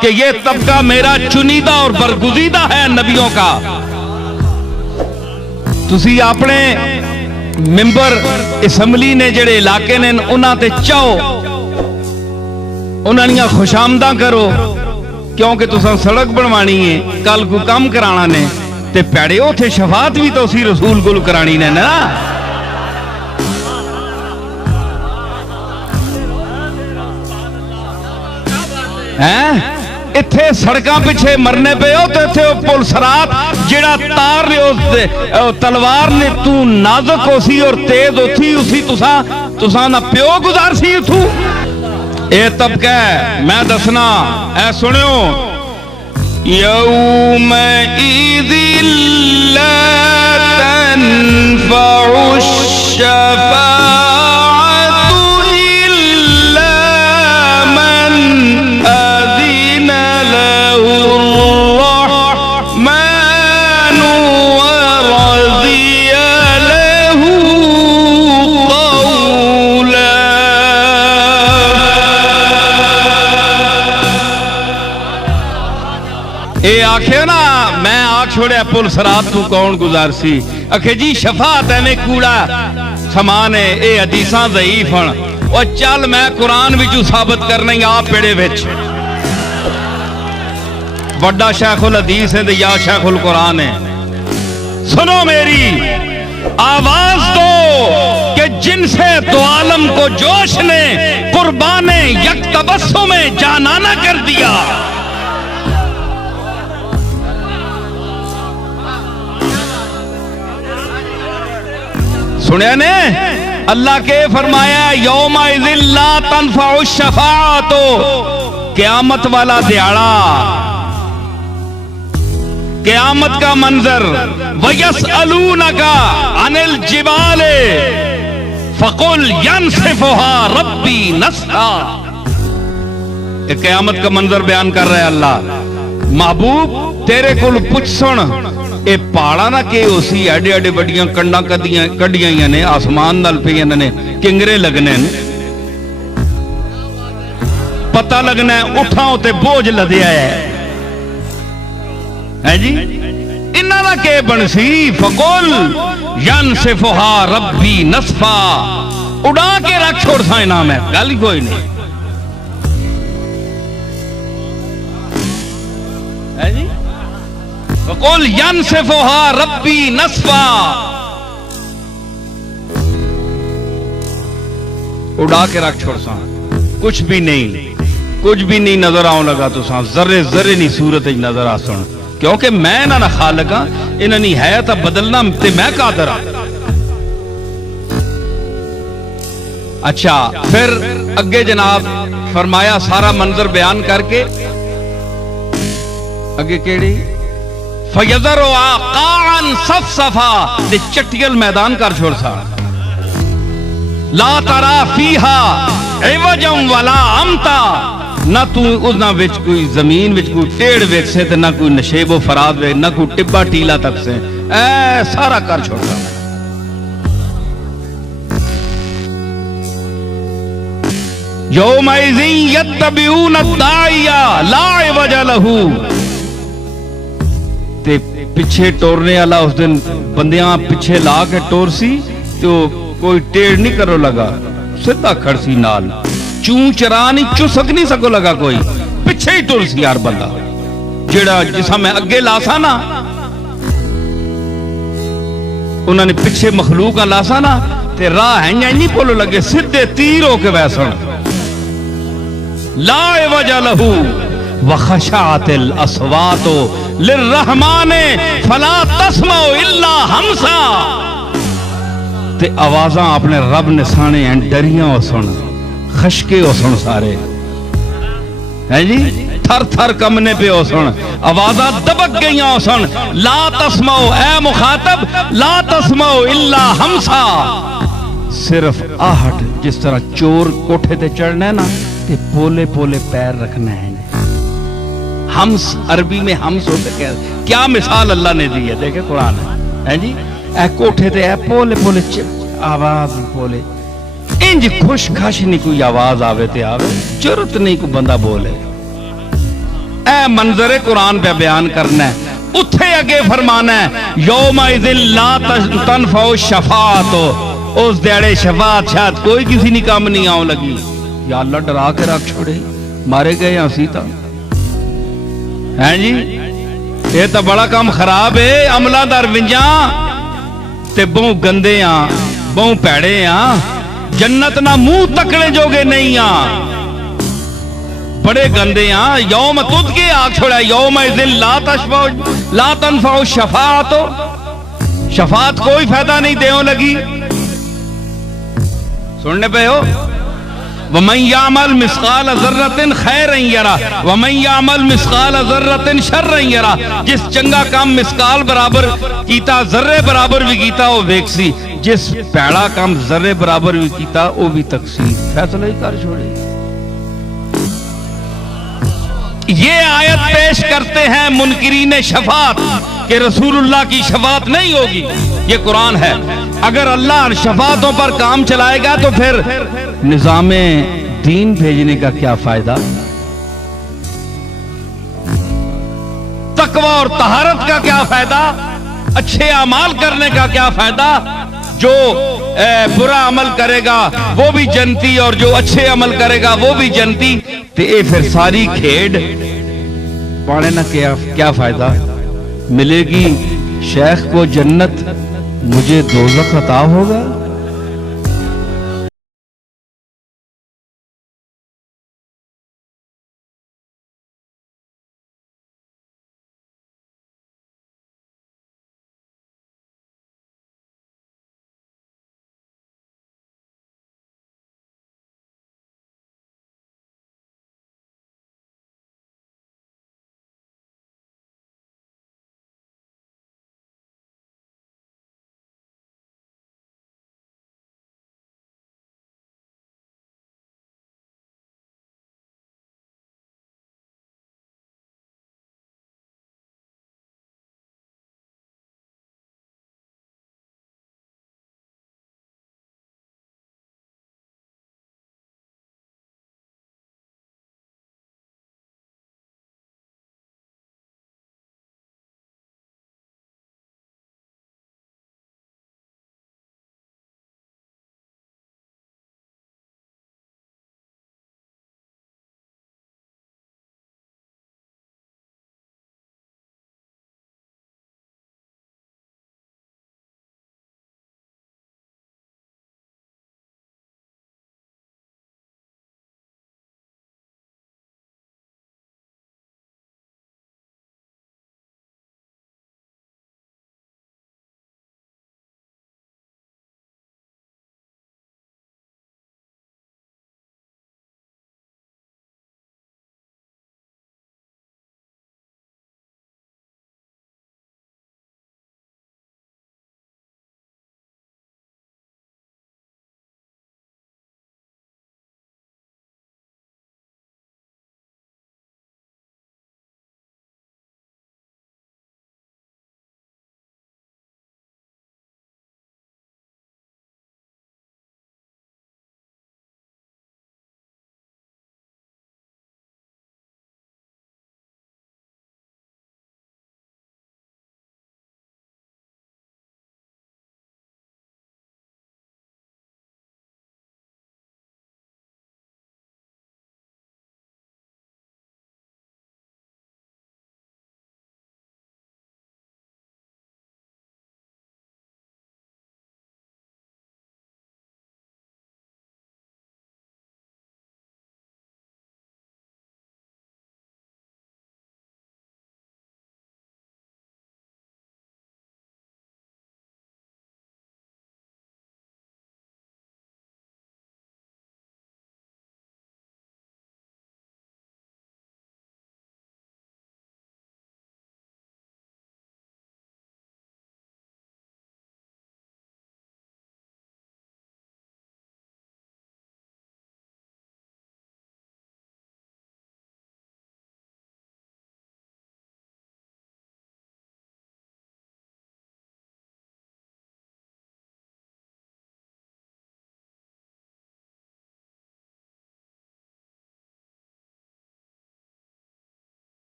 کہ یہ طبقہ میرا چنیدہ اور برگزیدہ ہے نبیوں کا. تسی اپنے ممبر اسمبلی نے جڑے علاقے نے انہاں تے چاہو انہاں دیاں خوشامداں کرو کیونکہ تساں سڑک بنوانی ہے کل کو کام کرانا نے تے پیڑے اوتھے شفاعت بھی تو اسی رسول گل کرانی نے نا. اتھے سڑکاں پیچھے مرنے پہ ہو تو اتھے پل سرات جڑا تار نے تلوار نے تو نازک ہو سی اور تیز ہو تھی اسی تساں نہ پیو گزار سی اتھو. اے طبقہ ہے میں دسنا اے سنیو یوم ایذ لا تنفع الشفاعة آکھے نا میں آکھ چھوڑے پل سرات تو کون گزار سی اکھے جی شفاعت ہے میں کوڑا سامان ہے اے حدیثاں ضعیف ہیں اور چل میں قرآن وچوں ثابت کرنا ہی آپ پیڑے وچ وڈا شیخ الحدیث ہے یا شیخ القرآن ہے. سنو میری آواز دو کہ جن سے دو عالم کو جوش نے قربان یک تبسم میں جانانہ کر دیا. سنیا نے اللہ کے فرمایا یوم اذ لا تنفع الشفاعۃ قیامت والا دیہڑا قیامت کا منظر وَيَسْأَلُونَكَ عَنِ الْجِبَالِ فَقُلْ يَنْسِفُهَا رَبِّي نَسْفًا. قیامت کا منظر بیان کر رہے اللہ محبوب تیرے کل پوچھ سن اے پہاڑا نہ کہ اسی ایڈے ایڈے بڑیاں کنڈا کڈیاں نے آسمان نال پہ نے کنگرے لگنے پتہ لگنا ہے اٹھاؤ تے بوجھ لدیا ہے جی انہاں دا کہ بنسی فقل ینسفھا ربی نسفا اڑا کے رکھ چھوڑ سائیں نام ہے گل کوئی نہیں ہے جی وَقُلْ يَنْسِفُهَا رَبِّي نَسْفًا اڑا کے رکھ چھوڑ ساں کچھ بھی نہیں نظر آؤں لگا تو ساں ذرے نہیں صورت نظر آ سن کیونکہ میں نہ خالق ہاں انہاں نہیں ہے تا بدلنا تے میں قادر ہاں. اچھا پھر اگے جناب فرمایا سارا منظر بیان کر کے اگے کیڑی فَيَذَرُهَا قَاعًا صَفْصَفًا تے چٹیل میدان کر چھوڑ سا لا ترى فيها عوجا ولا امتا نہ تو اس نہ وچ کوئی زمین وچ کوئی ٹیڑھ وچ سے تے نہ کوئی نشیب و فراد وچ نہ کوئی ٹبا ٹیلا تک سے اے سارا کر چھوڑ سا. يَوْمَئِذٍ يَتَّبِعُونَ الدَّاعِيَ لَا عِوَجَ لَهُ تے پچھے ٹورنے والا اس دن بندیاں پچھے لا کے ٹور سی تو کوئی ٹیڑھ نہیں کرو لگا سدھا کھڑ سی نال چون چرا نہیں چسک نہیں سکو لگا کوئی پچھے ہی ٹور سی یار بندہ جڑا جسا میں اگے لاسا نا انہوں نے پچھے مخلوقاں لاسا نا تے راہ ہیں نہیں پولو لگے سدھے تیر ہو کے ویسن لا عوج لہو وخشعت الاصوات للرحمن فلا تسمع الا ہمسا تے آوازاں اپنے رب نے سانے ہیں ڈریاں ہو سن خشکے ہو سن سارے ہے جی تھر تھر کمنے پہ ہو سن آوازاں دبک گئیاں ہو سن لا تسمع اے مخاطب لا تسمع الا ہمسا صرف آہٹ جس طرح چور کوٹھے تے چڑھنا ہے نا تے پولے پولے پیر رکھنا ہے ہمس عربی میں ہمس ہوتے کیا مثال اللہ نے دی ہے دیکھیں قرآن ہے جی اے کوٹھے تے اے پولے پولے آواز پولے انج خوش خش نہیں کوئی آواز آوے تے آوے ضرورت نہیں کوئی بندہ بولے ہے منظر قرآن پہ بیان کرنا ہے. اتھے اگے فرمانا ہے یومئذ لا تنفع الشفاعت، اس دیڑے شفاعت شاید کوئی کسی نے کام نہیں آؤں لگی. یا اللہ ڈرا کے رکھ چھوڑے، مارے گئے ہنسی تا ہیں جی. یہ تو بڑا کام خراب ہے. عملہ دار ونجاں تے بہوں گندے ہاں، بہوں پیڑے ہاں، جنت نہ منہ تکڑے جوگے نہیں ہاں، بڑے گندے ہاں. یوم تد کے آگ چھوڑا یوم ذل لا تنفع الشفاعت، شفاعت کوئی فائدہ نہیں دیوں لگی. سننے پہ ہو وَمَنْ يَعْمَلْ مِثْقَالَ ذَرَّةٍ خَيْرًا يَرَهُ وَمَنْ يَعْمَلْ مِثْقَالَ ذَرَّةٍ شَرًّا يَرَهُ. جس چنگا کام مثقال برابر کیتا ذرے برابر بھی کیتا وہ ویکسی، جس پیڑا کام ذرے برابر بھی کیتا وہ بھی تقسیم. فیصلہ ہی کر چھوڑے. یہ آیت پیش کرتے ہیں منکرین شفاعت کہ رسول اللہ کی شفاعت نہیں ہوگی. یہ قرآن ہے. اگر اللہ شفاعتوں پر کام چلائے گا تو پھر نظام دین بھیجنے کا کیا فائدہ؟ تقوی اور طہارت کا کیا فائدہ؟ اچھے اعمال کرنے کا کیا فائدہ؟ جو برا عمل کرے گا وہ بھی جنتی اور جو اچھے عمل کرے گا وہ بھی جنتی. تو اے پھر ساری کھیڑ پانے نہ کیا فائدہ؟ ملے گی شیخ کو جنت، مجھے دوزخ عطا ہوگا.